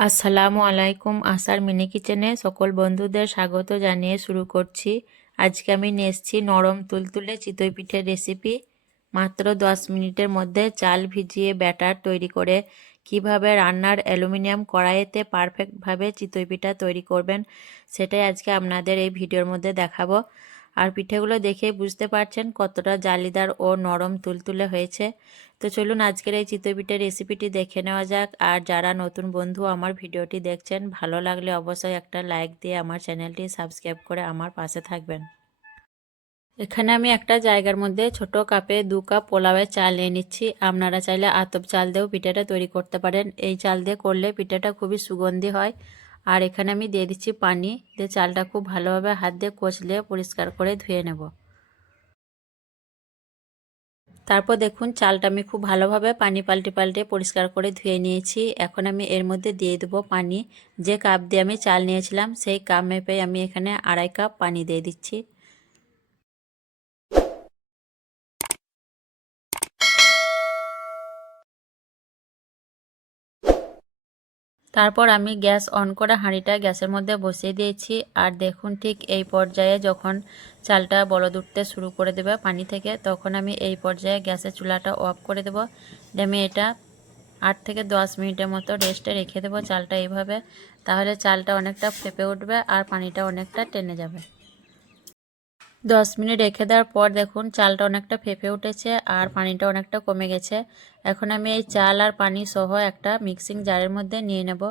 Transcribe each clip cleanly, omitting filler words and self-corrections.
আসসালামু আলাইকুম। আসার মিনি কিচেনে সকল বন্ধুদের স্বাগত জানিয়ে শুরু করছি। আজকে আমি নিয়ে এসেছি নরম তুলতুলে চিতই পিঠের রেসিপি। মাত্র 10 মিনিটের মধ্যে চাল ভিজিয়ে ব্যাটার তৈরি করে কিভাবে রান্নার অ্যালুমিনিয়াম কড়াইতে পারফেক্টভাবে চিতই পিঠা তৈরি করবেন সেটাই আজকে আপনাদের এই ভিডিওর মধ্যে দেখাবো। আর পিঠেগুলো দেখেই বুঝতে পারছেন কতটা জালিদার ও নরম তুলতুলে হয়েছে। তো চলুন আজকের এই চিতই পিঠের রেসিপিটি দেখে নেওয়া যাক। আর যারা নতুন বন্ধু আমার ভিডিওটি দেখছেন, ভালো লাগলে অবশ্যই একটা লাইক দিয়ে আমার চ্যানেলটি সাবস্ক্রাইব করে আমার পাশে থাকবেন। এখানে আমি একটা জায়গার মধ্যে ছোট কাপে 2 কাপ পোলাওয়ের চাল নিয়ে নিচ্ছি। আপনারা চাইলে আতপ চাল দিয়েও পিঠাটা তৈরি করতে পারেন। এই চাল দিয়ে করলে পিঠাটা খুবই সুগন্ধি হয়। আর এখানে আমি দিয়ে দিচ্ছি পানি দিয়ে চালটা খুব ভালোভাবে হাত দিয়ে কষলে পরিষ্কার করে ধুয়ে নেব। তারপর দেখুন চালটা আমি খুব ভালোভাবে পানি পাল্টে পাল্টে পরিষ্কার করে ধুয়ে নিয়েছি। এখন আমি এর মধ্যে দিয়ে দেবো পানি। যে কাপ দিয়ে আমি চাল নিয়েছিলাম সেই কাপ মেপে আমি এখানে 2.5 কাপ পানি দিয়ে দিচ্ছি। তারপর আমি গ্যাস অন করে হাঁড়িটা গ্যাসের মধ্যে বসিয়ে দিয়েছি। আর দেখুন ঠিক এই পর্যায়ে যখন চালটা বলদ উঠতে শুরু করে দেবে পানি থেকে, তখন আমি এই পর্যায়ে গ্যাসের চুলাটা অফ করে দেবো। আমি এটা 8 থেকে 10 মিনিটের মতো রেস্টে রেখে দেবো চালটা এইভাবে। তাহলে চালটা অনেকটা ফেপে উঠবে আর পানিটা অনেকটা টেনে যাবে। 10 মিনিট রেখে দেওয়ার পর দেখুন চালটা অনেকটা ফেপে উঠেছে আর পানিটা অনেকটা কমে গেছে। এখন আমি এই চাল আর পানি সহ একটা মিক্সিং জারের মধ্যে নিয়ে নেব।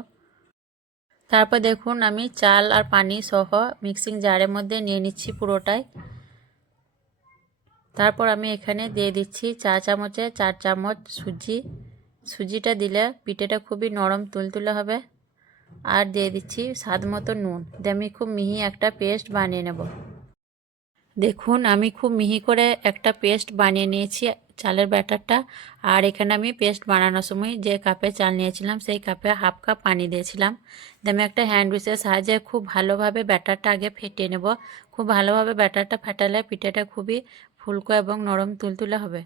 তারপর দেখুন আমি চাল আর পানি সহ মিক্সিং জারের মধ্যে নিয়ে নিচ্ছি পুরোটাই। তারপর আমি এখানে দিয়ে দিচ্ছি চা চামচে 4 চামচ সুজি। সুজিটা দিলে পিঠেটা খুবই নরম তুলতুলে হবে। আর দিয়ে দিচ্ছি স্বাদ মতো নুন দিয়ে আমি খুব মিহি একটা পেস্ট বানিয়ে নেব। দেখুন আমি খুব মিহি করে একটা পেস্ট বানিয়ে নিয়েছি চালের ব্যাটারটা। আর এখানে আমি পেস্ট বানানোর সময় যে কাপে চাল নিয়েছিলাম সেই কাপে 1/2 কাপ পানি দিয়েছিলাম। দিয়ে আমি একটা হ্যান্ড উইচের সাহায্যে খুব ভালোভাবে ব্যাটারটা আগে ফেটিয়ে নেব। খুব ভালোভাবে ব্যাটারটা ফেটালে পিঠেটা খুবই ফুলকো এবং নরম তুলতুলে হবে।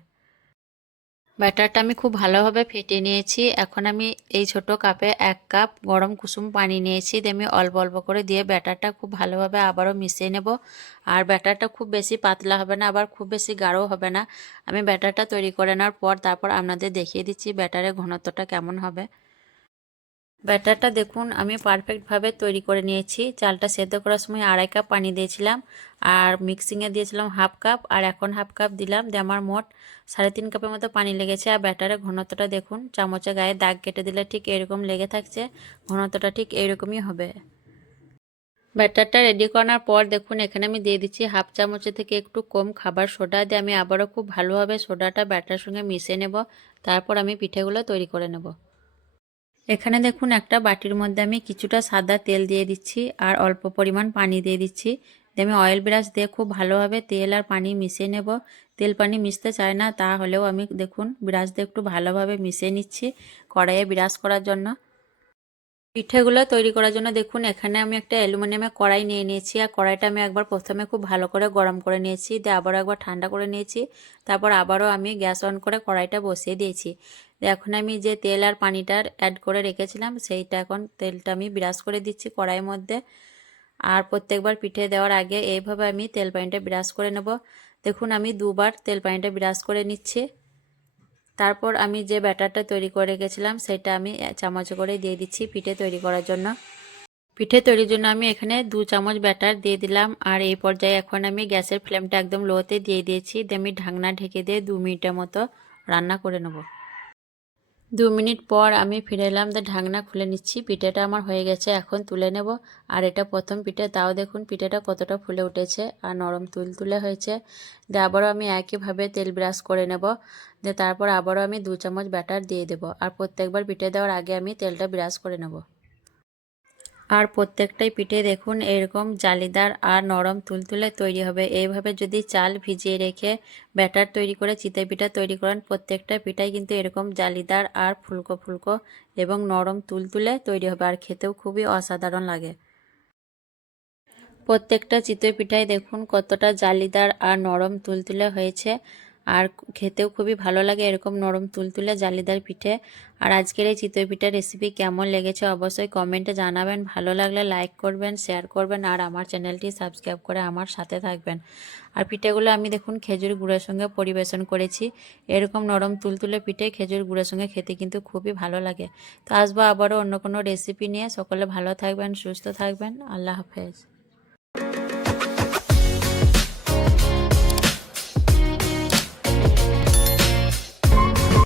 ব্যাটারটা আমি খুব ভালোভাবে ফেটিয়ে নিয়েছি। এখন আমি এই ছোট কাপে 1 কাপ গরম কুসুম পানি নিয়েছি। দিয়ে আমি অল্প অল্প করে দিয়ে ব্যাটারটা খুব ভালোভাবে আবারও মিশিয়ে নেব। আর ব্যাটারটা খুব বেশি পাতলা হবে না, আবার খুব বেশি গাঢ় হবে না। আমি ব্যাটারটা তৈরি করে নেওয়ার পর তারপর আপনাদের দেখিয়ে দিচ্ছি ব্যাটারের ঘনত্বটা কেমন হবে। ব্যাটারটা দেখুন আমি পারফেক্টভাবে তৈরি করে নিয়েছি। চালটা সেদ্ধ করার সময় 2.5 কাপ পানি দিয়েছিলাম আর মিক্সিংয়ে দিয়েছিলাম 1/2 কাপ আর এখন 1/2 কাপ দিলাম। দিয়ে আমার মোট 3.5 কাপের মতো পানি লেগেছে। আর ব্যাটারের ঘনত্বটা দেখুন চামচের গায়ে দাগ কেটে দিলে ঠিক এরকম লেগে থাকছে। ঘনত্বটা ঠিক এরকমই হবে। ব্যাটারটা রেডি করার পর দেখুন এখানে আমি দিয়ে দিচ্ছি 1/2 চামচের থেকে একটু কম খাবার সোডা। দিয়ে আমি আবারও খুব ভালোভাবে সোডাটা ব্যাটার সঙ্গে মিশিয়ে নেব। তারপর আমি পিঠেগুলো তৈরি করে নেব। এখানে দেখুন একটা বাটির মধ্যে আমি কিছুটা সাদা তেল দিয়ে দিচ্ছি আর অল্প পরিমাণ পানি দিয়ে দিচ্ছি। দিয়ে আমি অয়েল ব্রাশ দিয়ে খুব ভালোভাবে তেল আর পানি মিশিয়ে নেব। তেল পানি মিশতে চায় না তাহলেও আমি দেখুন ব্রাশ দিয়ে একটু ভালোভাবে মিশিয়ে নিচ্ছি কড়াইয়ে ব্রাশ করার জন্য। পিঠেগুলো তৈরি করার জন্য দেখুন এখানে আমি একটা অ্যালুমিনিয়ামের কড়াই নিয়ে নিয়েছি। আর কড়াইটা আমি একবার প্রথমে খুব ভালো করে গরম করে নিয়েছি, দিয়ে আবারও একবার ঠান্ডা করে নিয়েছি। তারপর আবারও আমি গ্যাস অন করে কড়াইটা বসিয়ে দিয়েছি। এখন আমি যে তেল আর পানিটা অ্যাড করে রেখেছিলাম সেইটা এখন তেলটা আমি ব্রাশ করে দিচ্ছি কড়াইয়ের মধ্যে। আর প্রত্যেকবার পিঠে দেওয়ার আগে এইভাবে আমি তেল পানিটা ব্রাশ করে নেব। দেখুন আমি 2বার তেল পানিটা ব্রাশ করে নিচ্ছি। তারপর আমি যে ব্যাটারটা তৈরি করে রেখেছিলাম সেটা আমি চামচে করে দিয়ে দিচ্ছি পিঠে তৈরি করার জন্য। পিঠে তৈরির জন্য আমি এখানে 2 চামচ ব্যাটার দিয়ে দিলাম। আর এই পর্যায়ে এখন আমি গ্যাসের ফ্লেমটা একদম লোতে দিয়ে দিয়েছি। দিয়ে আমি ঢাকনা ঢেকে দিয়ে 2 মিনিটের মতো রান্না করে নেব। 2 মিনিট পর আমি ফিরে এলাম, দিয়ে ঢাকনা খুলে নিচ্ছি। পিঠেটা আমার হয়ে গেছে, এখন তুলে নেব। আর এটা প্রথম পিঠে, তাও দেখুন পিঠেটা কতটা ফুলে উঠেছে আর নরম তুলতুলে হয়েছে। দিয়ে আবারও আমি একইভাবে তেল ব্রাশ করে নেব। দিয়ে তারপর আবারও আমি 2 চামচ ব্যাটার দিয়ে দেব। আর প্রত্যেকবার পিঠে দেওয়ার আগে আমি তেলটা ব্রাশ করে নেব। আর প্রত্যেকটাই পিঠে দেখুন এরকম জালিদার আর নরম তুলতুলে তৈরি হবে। এইভাবে যদি চাল ভিজিয়ে রেখে ব্যাটার তৈরি করে চিতই পিঠা তৈরি করেন, প্রত্যেকটা পিঠাই কিন্তু এরকম জালিদার আর ফুলকো ফুলকো এবং নরম তুলতুলে তৈরি হবে আর খেতেও খুবই অসাধারণ লাগে। প্রত্যেকটা চিতই পিঠাই দেখুন কতটা জালিদার আর নরম তুলতুলে হয়েছে। আর খেতেও খুবই ভালো লাগে এরকম নরম তুলতুলে জালিদার পিঠে। আর আজকের এই চিতই পিঠার রেসিপি কেমন লেগেছে অবশ্যই কমেন্টে জানাবেন। ভালো লাগলে লাইক করবেন, শেয়ার করবেন আর আমার চ্যানেলটি সাবস্ক্রাইব করে আমার সাথে থাকবেন। আর পিঠেগুলো আমি দেখুন খেজুর গুঁড়োর সঙ্গে পরিবেশন করেছি। এরকম নরম তুলতুলে পিঠে খেজুর গুঁড়োর সঙ্গে খেতে কিন্তু খুবই ভালো লাগে। তো আসবো আবারও অন্য কোনো রেসিপি নিয়ে। সকলে ভালো থাকবেন, সুস্থ থাকবেন। আল্লাহ হাফেজ।